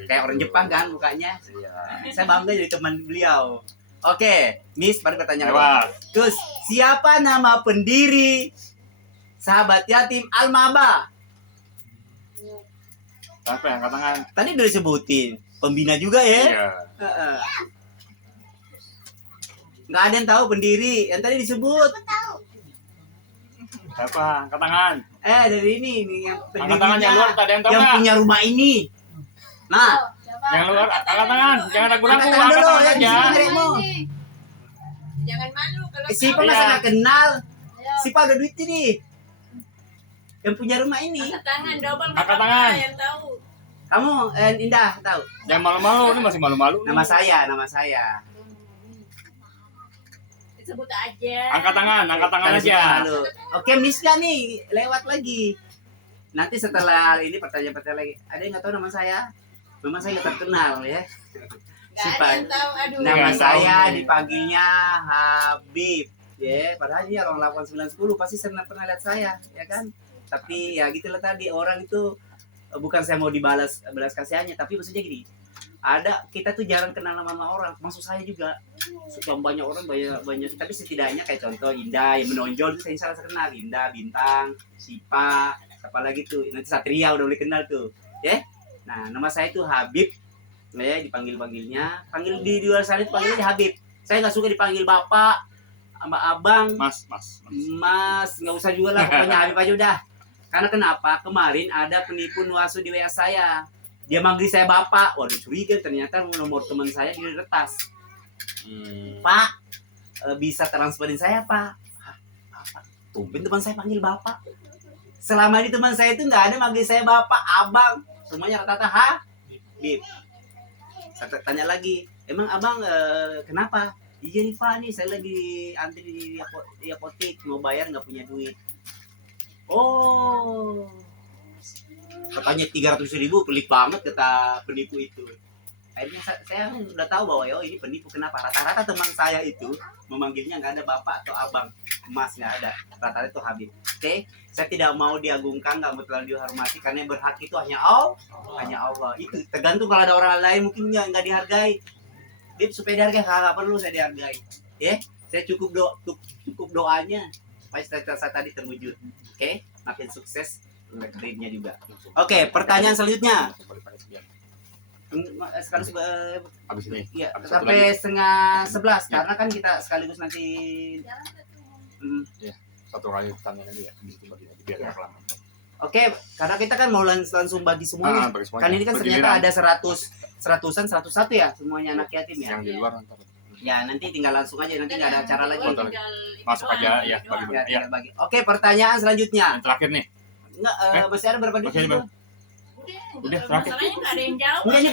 Kayak orang Jepang kan mukanya. Iya. Saya bangga jadi teman beliau. Oke, Miss, baru pertanyaan. Lewat. Terus, siapa nama pendiri Sahabat Yatim Al-Maba? Siapa yang angkat tangan? Tadi udah disebutin. Pembina juga ya? Iya. Nggak ada yang tahu pendiri. Yang tadi disebut. Siapa? Angkat tangan. Dari ini yang Angkat tangan yang luar, tak ada yang tahu yang nggak? punya rumah ini. Nah, Yang luar, angkat tangan. Jangan ragu-ragu. angkat tangan dulu Angkat ya. tangan aja. Dengarmu. Jangan malu kalau Sipa tahu. masa nggak kenal. Ayo, Sipa udah duit ini. Yang punya rumah ini. angkat tangan, double Angkat apa tangan. yang tahu. Kamu Indah tahu. Jangan malu-malu, ini masih malu-malu. Nama saya. Disebut aja. Angkat tangan Kalau aja. Sipa malu. Oke, Miss gak nih? Lewat lagi. Nanti setelah ini pertanyaan lagi. Ada yang nggak tahu nama saya? Memang saya nggak terkenal ya. Nggak Sipa. ada yang tahu. Aduh. Nama Nggak saya tahu. dipanggilnya Habib. Ya, padahal ini orang 8910 pasti pernah lihat saya, ya kan? Tapi ya gitulah tadi, orang itu bukan saya mau belas kasihannya, tapi maksudnya gini. Kita tuh jarang kenal nama orang, maksud saya juga. Suka banyak orang banyak, tapi setidaknya kayak contoh Indah yang menonjol itu saya salah kenal. Indah, Bintang, Sipa, apalagi tuh nanti Satria udah boleh kenal tuh, ya. Nah, nama saya itu Habib. Ya, panggil di luar sana itu panggilnya Habib. Saya nggak suka dipanggil bapak sama abang, Mas. nggak usah juga lah, pokoknya Habib aja udah. Karena kenapa? Kemarin ada penipu nuasu di WA saya. Dia manggil saya bapak. Waduh, curiga, ternyata nomor teman saya diretas. Pak, bisa transferin saya, Pak? Apa? Tumben teman saya panggil bapak. Selama ini teman saya itu nggak ada manggil saya bapak, abang. Semuanya rata-rata Habib. Saya tanya lagi, emang abang kenapa? Iya nih Pak, nih saya lagi antri di apotek, mau bayar nggak punya duit. Oh, katanya 300.000, pelik banget kata penipu itu. Akhirnya saya udah tahu bahwa ini penipu. Kenapa? Rata-rata teman saya itu memanggilnya nggak ada bapak atau abang, mas nggak ada. Rata-rata itu Habib. Oke, saya tidak mau diagungkan, nggak mau terlalu dihormati karena yang berhak itu hanya Allah. Itu tergantung kalau ada orang lain mungkin nggak dihargai. Dia supaya dihargai, nggak perlu saya dihargai. Ya, saya cukup doanya supaya saya tadi terwujud. Oke, makin sukses karirnya juga. Oke, pertanyaan selanjutnya. Sekarang Habis ini. ya, Habis satu sampai lagi. setengah 11 Ya. karena kan kita sekaligus nanti Satu kali tanya lagi ya. Habis itu bagi biar Ya. nggak lama. Oke, karena kita kan mau langsung bagi semuanya. Bagi semuanya. Kan ini kan ternyata Bergiliran. ada 101 ya semuanya anak yatim ya. Yang di luar ntar. Ya, nanti tinggal langsung aja, nanti nggak ada acara lagi. Betul. Masuk aja, ya, bagi- Ya, tinggal bagi. Oke, pertanyaan selanjutnya. Yang terakhir nih. Enggak, masih ada berapa duit Masih ada itu? Udah, terakhir. Masalahnya nggak ada yang jawab. Enggak, ini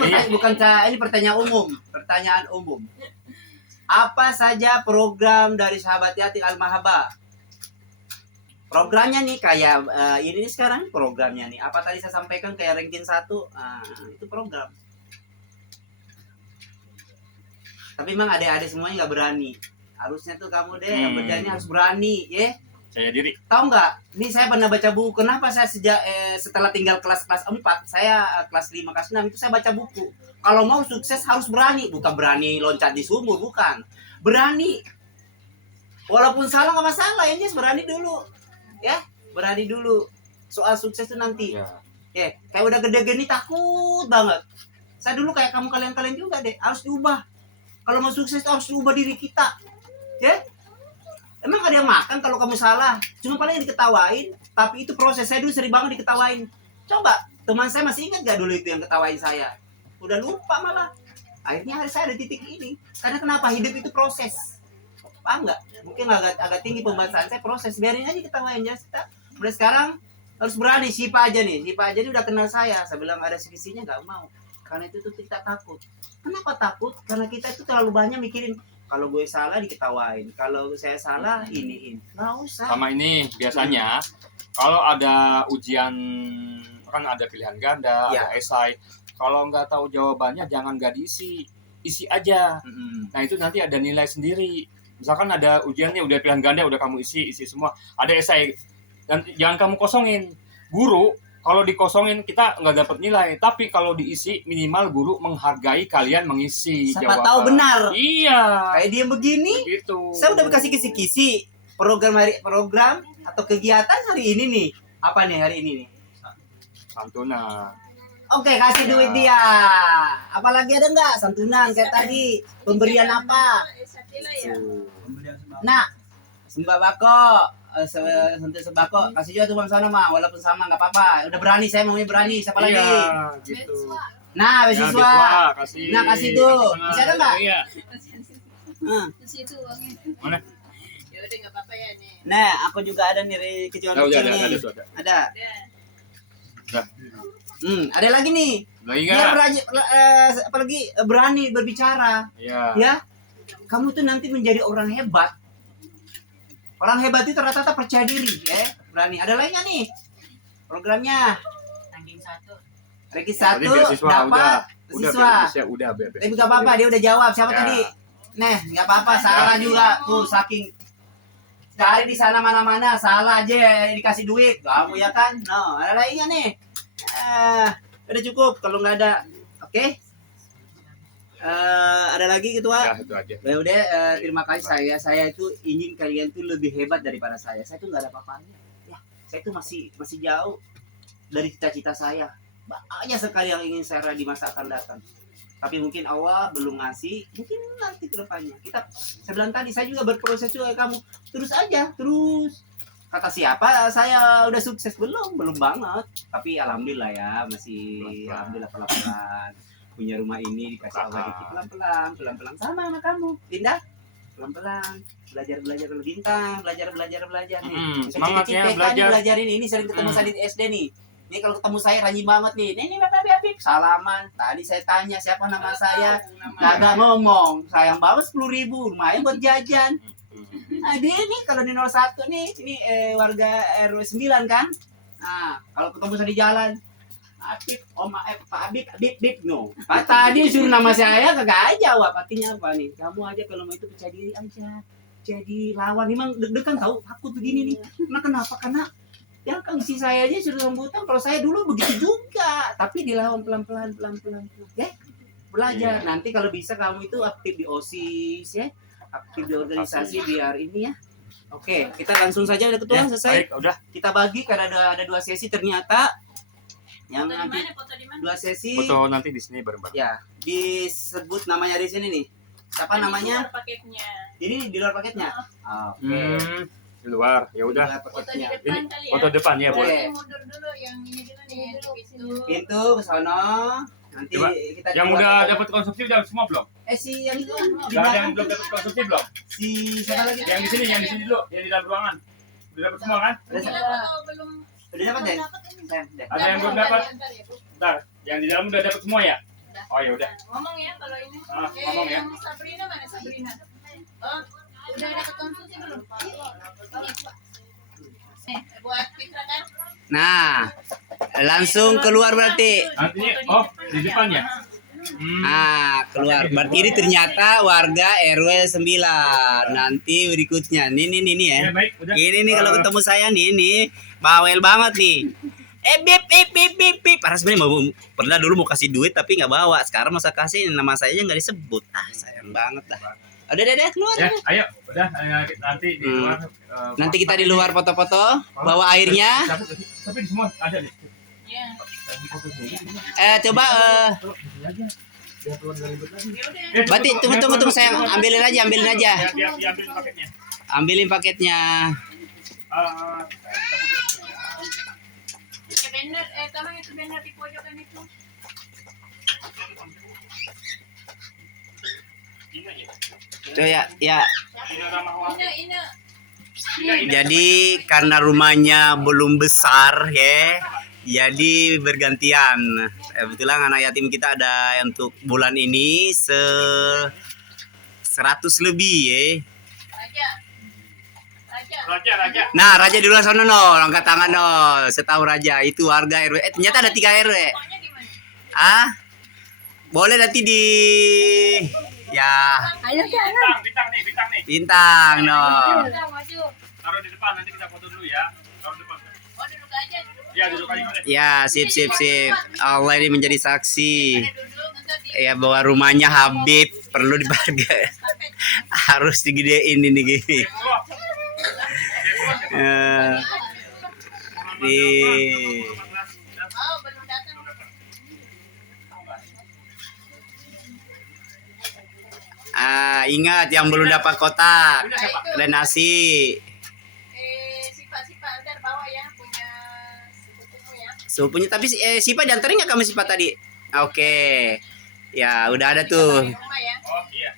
ini pertanyaan umum. Pertanyaan umum. Apa saja program dari Sahabat Yatim Al-Mahaba? Programnya nih kayak ini nih sekarang programnya nih. Apa tadi saya sampaikan kayak ranking 1, itu program. Tapi memang adik-adik semuanya nggak berani. Harusnya tuh kamu deh yang berani harus berani, ya. Saya diri. Tahu nggak? Ini saya pernah baca buku. Kenapa saya setelah tinggal kelas 4, saya kelas 5, kelas 6 itu saya baca buku. Kalau mau sukses harus berani, bukan berani loncat di sumur, bukan. Berani. Walaupun salah nggak masalah, ya berani dulu. Ya, berani dulu. Soal sukses itu nanti. Ya. Ya, kayak udah gede gini takut banget. Saya dulu kayak kalian juga deh, harus diubah. Kalau mau sukses itu harus diubah diri kita. Ya? Emang ada yang makan kalau kamu salah? Cuma paling diketawain, tapi itu proses. Saya dulu sering banget diketawain. Coba, teman saya masih ingat gak dulu itu yang ketawain saya? Udah lupa malah. Akhirnya saya ada titik ini. Karena kenapa? Hidup itu proses. Paham nggak? Mungkin agak tinggi pembahasan saya, proses. Biarin aja ketawain ya. Mulai sekarang harus berani. Sipa aja nih udah kenal saya. Saya bilang ada sisinya nggak mau. Karena itu tuh kita takut. Kenapa takut? Karena kita itu terlalu banyak mikirin kalau gue salah diketawain, kalau saya salah iniin. Nggak usah. Sama ini biasanya kalau ada ujian kan ada pilihan ganda, Ya. ada esai. Kalau nggak tahu jawabannya jangan nggak diisi, isi aja. Nah itu nanti ada nilai sendiri. Misalkan ada ujiannya udah pilihan ganda udah kamu isi semua. Ada esai dan jangan kamu kosongin. Guru kalau dikosongin kita nggak dapat nilai. Tapi kalau diisi minimal guru menghargai kalian mengisi Siapa jawaban. tahu benar. Iya. Kayak dia begini, Gitu. saya udah kasih kisi-kisi program atau kegiatan hari ini nih. Apa nih hari ini nih? Santunan. Oke, kasih Ya. duit dia. Apalagi ada nggak santunan kayak tadi? Pemberian apa? Satila ya. Pemberian sembako. Nah, sembako, untuk sembako kasih juga tuh bang sana mah, walaupun sama nggak apa-apa. Udah berani, saya maunya berani. Siapa lagi? Iya, gitu. Nah, Ya, beasiswa. kasih. Nah, kasih tuh. Masih ada nggak? Iya. Di situ uangnya. Mana? Ya udah nggak apa-apa ya nih. Nah, aku juga ada nih kecil Nah, udah kecil nih. ada tuh ada. Ada. Udah. Ada lagi nih. Lagi Biar nggak? belajar, apalagi berani berbicara. Iya. Ya, kamu tuh nanti menjadi orang hebat. Orang hebat itu rata-rata percaya diri, ya. Berani. Ada lainnya nih. Programnya. Ranking 1. Ranking Tadi 1 beasiswa dapat udah siswa. udah Tapi nggak apa-apa, dia udah jawab. Siapa Ya. tadi? Nah, nggak apa-apa, salah juga. Tuh saking cari di sana mana-mana, salah aja dikasih duit. Kamu ya kan? No, ada lainnya nih. Udah cukup kalau nggak ada. Oke. Ada lagi ketua? Ya, itu aja. Ya udah, terima kasih saya itu ingin kalian tuh lebih hebat daripada saya. Saya tuh nggak ada apa-apanya. Ya, saya tuh masih jauh dari cita-cita saya. Banyak sekali yang ingin saya raih di masa akan datang. Tapi mungkin Allah belum ngasih, mungkin nanti ke depannya. Saya bilang tadi, saya juga berproses juga kayak kamu. Terus aja, terus. Kata siapa saya udah sukses? Belum banget. Tapi alhamdulillah ya, masih Pelan-pelan. alhamdulillah pelan-pelan. Punya rumah ini dikasih Allah dikit pelan-pelan sama kamu. Linda, pelan-pelan. Belajar bintang, belajar nih. Semangat Kecil-kecil ya TK nih belajar. belajarin ini sering ketemu saya di SD nih. Ini kalau ketemu saya rajin banget nih. Ini Bapak Biapip salaman. Tadi saya tanya siapa nama saya. Kagak ngomong. Sayang banget 10.000. Lumayan buat jajan. Nah, dia nih kalau di 01 nih, ini warga RW 9 kan. Nah, kalau ketemu saya di jalan, Abib, Pak Abib, no. Tadi suruh nama saya kagak jawab. Artinya apa nih? Kamu aja kalau mau itu percaya diri aja. Jadi lawan. Memang deg-degan tahu, takut begini nih. Nah, kenapa? Karena yang si saya aja suruh sambutan. Kalau saya dulu begitu juga, tapi dilawan pelan-pelan. Ya, belajar. Nanti kalau bisa kamu itu aktif di OSIS ya, aktif di organisasi biar ini ya. Oke, kita langsung saja udah ketua Ya, selesai. baik, udah. Kita bagi karena ada 2 sesi ternyata yang Foto di nanti mana? Foto di mana? 2 sesi. Foto nanti di sini bareng-bareng. Ya, disebut namanya di sini nih. Siapa Ini namanya? keluar paketnya. Ini di luar paketnya. Oke. Di luar. Ya Di udah. luar Foto di paketnya. depan kali ya. Foto depan ya, Boleh. boleh. Boleh mundur dulu yang ini dulu nih, yang di pintu. Pintu ke sono. Nanti Coba, kita Yang di luar udah paketnya. dapat konsumsi udah semua belum? Si yang itu di Udah ada belakang. yang belum dapat konsumsi belum? Si siapa lagi? Yang di sini dulu, yang di dalam ruangan. Udah dapat semua kan? Udah Bila siapa? kalau belum Udah dapat deh? dapat ini. Sayang, deh. Ada yang belum dapat? Bentar, yang di dalam udah dapat semua ya? Oh ya udah. Ngomong ya kalau ini. Ngomong ya. Yang Sabrina mana Sabrina? Oh, udah dapat konsumsi belum? Buat Fitra kan? Nah, langsung keluar berarti. Nanti di depan ya? Ah, keluar. Berarti ini ternyata warga RW 9. Nanti berikutnya. Nih ya. Ya baik, udah. Ini nih kalau ketemu saya nih bawel banget nih. Bip. Parah sebenarnya pernah dulu mau kasih duit tapi nggak bawa. Sekarang masa kasih nama saya aja nggak disebut. Ah, sayang banget dah. Udah keluar. Ya, ayo, udah nanti di luar. Nanti kita di luar foto-foto, bawa airnya. Tapi di semua ada nih. Iya. Coba Ya udah. berarti tunggu saya ambilin aja. Ya, diambil paketnya. Ambilin paketnya. Ya banner, tolong itu banner di pojokan itu. Tuh ya. Ini. Jadi karena rumahnya belum besar ya. Jadi bergantian. Kebetulan anak yatim kita ada untuk bulan ini 100 lebih ya. Raja. Raja. Nah, Raja di luar sana no, angkat tangan no. Setahu Raja itu warga RW. Ternyata ada 3 RW. Pokoknya gimana? Ah? Boleh nanti di ya Bintang nih. bintang no. Taruh di depan, nanti kita foto dulu ya. Taruh di depan. Oh, duduk aja. Iya, duduk aja boleh. Ya, sip. Allah ini menjadi saksi. Duduk, ntar di Ya bahwa rumahnya Habib perlu dihargai. Harus digedein ini gini. Di Oh, belum datang. ingat yang belum dapat kotak dan nasi. Sifat ntar bawa ya, punya sepupumu ya. Sepupunya tapi Sipa diantarin nggak kamu Sipa tadi? Oke. Ya udah ada tuh. Di rumah ya. Oh iya.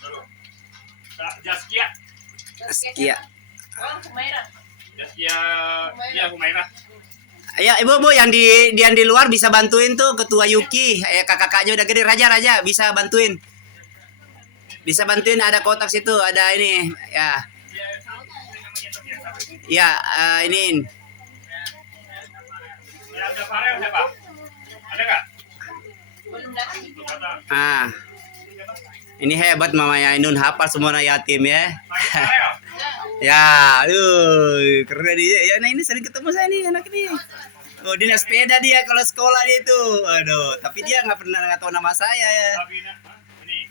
Taruh. Jaskia. Sekia. Oh, Humaira. Jaskia. Iya, Humairah. Ya ibu yang di luar bisa bantuin tuh ketua Yuki. Kakak-kakaknya udah gede Raja bisa bantuin. Bisa bantuin ada kotak situ ada ini ya. Ya ini. Ada Farel siapa? Ada nggak? Belum datang. Ini hebat mamanya Ainun hafal semua anak yatim ya. Farel. Ya, aduh, keren dia. Ya, nah ini sering ketemu saya nih anak ini. Oh, dia naik sepeda dia kalau sekolah dia itu. Aduh, tapi dia nggak tahu nama saya ya. Sabina. Ini.